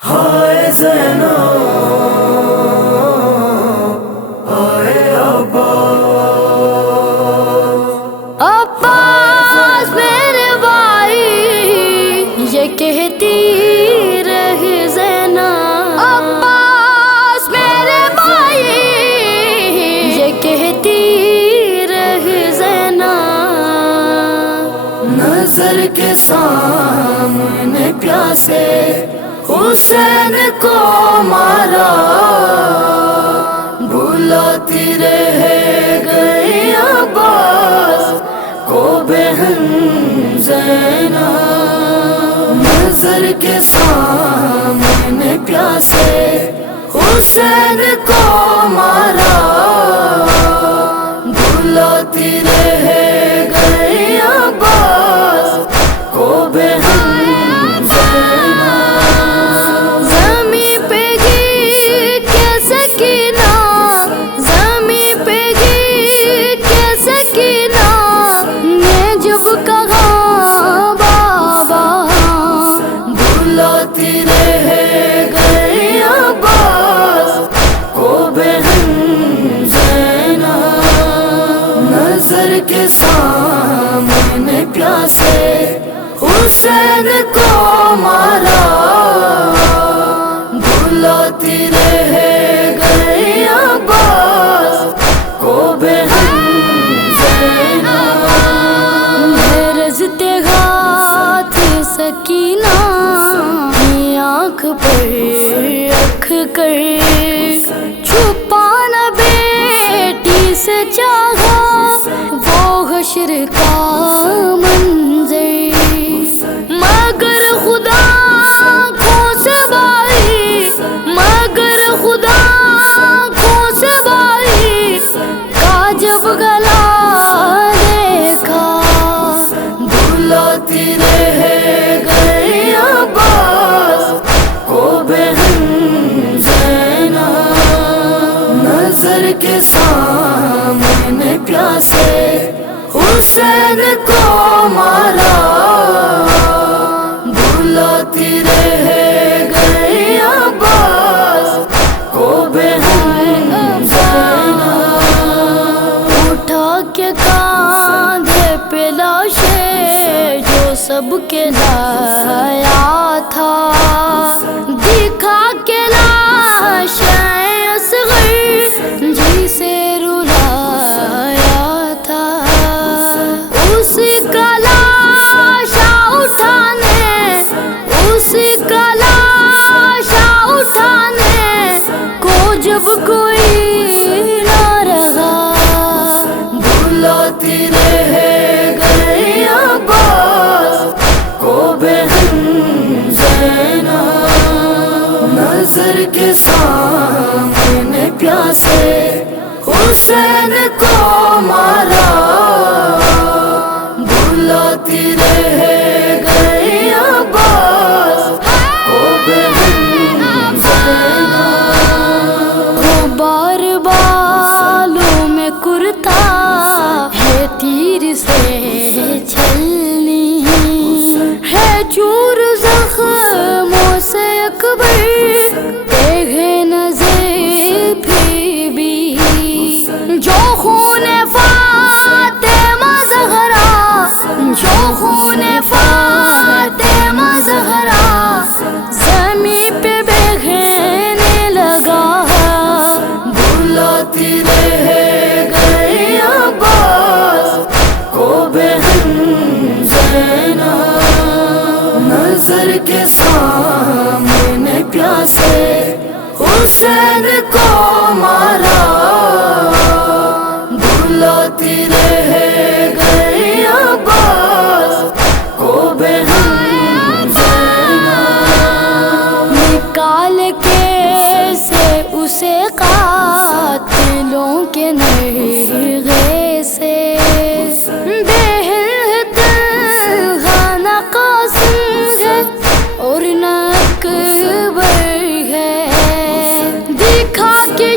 ہائے زینب ہائے عباس میرے بھائی یہ کہتی رہی زینب، عباس میرے بھائی یہ کہتی رہی زینب، نظر کے سامنے پیاسے حسین کو مارا، بلاتی رہ گئی عباس کو بہن زینب، نظر کے سامنے پیاسے حسین کو مارا، بلاتی رہ گئی عباس کو بہن کے سامنے پیاسے حسین کو مارا، بلاتی رہ گئی عباس کو بہن زینب، لرزتے ہاتھ سکینہ کی آنکھ پر رکھ کر چھپانا بیٹی سے چاہا وہ حشر کا منظر، مگر خدا کو سواری، مگر خدا کو سواری کا جب گلا دیکھا، بلاتی رہ گئی عباس کو بہن زینب، نظر کے سامنے پیاسے حسین کو مارا، بلاتی رہ گئی عباس کو بہن زینب، اٹھا کے کاندھے پہ لاشیں جو سب کے لایا تھا، دکھا کے لاشیں اصغر جسے رلایا تھا، اس کا لاشا اٹھانے، اس کا لاشا اٹھانے کو جب کوئی نہ رہا، بلاتی رہ گئی عباس کو بہن زینب، نظر کے سامنے پیاسے حسین کو مارا، بلاتی رہ گئی عباس کو بہن زینب، غبار بالوں میں کرتا ہے تیر سے چھلنی، ہے چور زخموں سے اکبر تیغ نظر پھر بھی، جو خون فاطمہ زہرا، جو خون فاطمہ زہرا زمین پہ بہنے لگا، بلاتی رہ گئی عباس کو بہن زینب، نظر کے سامنے پیاسے حسین کو مارا، بلاتی رہ گئی عباس کو بہن زینب، نکال کے سے اسے قاتلوں کے نرغے سے، بہن تنہا قاسم ہے اور نہ اکبر ہے، دکھا کے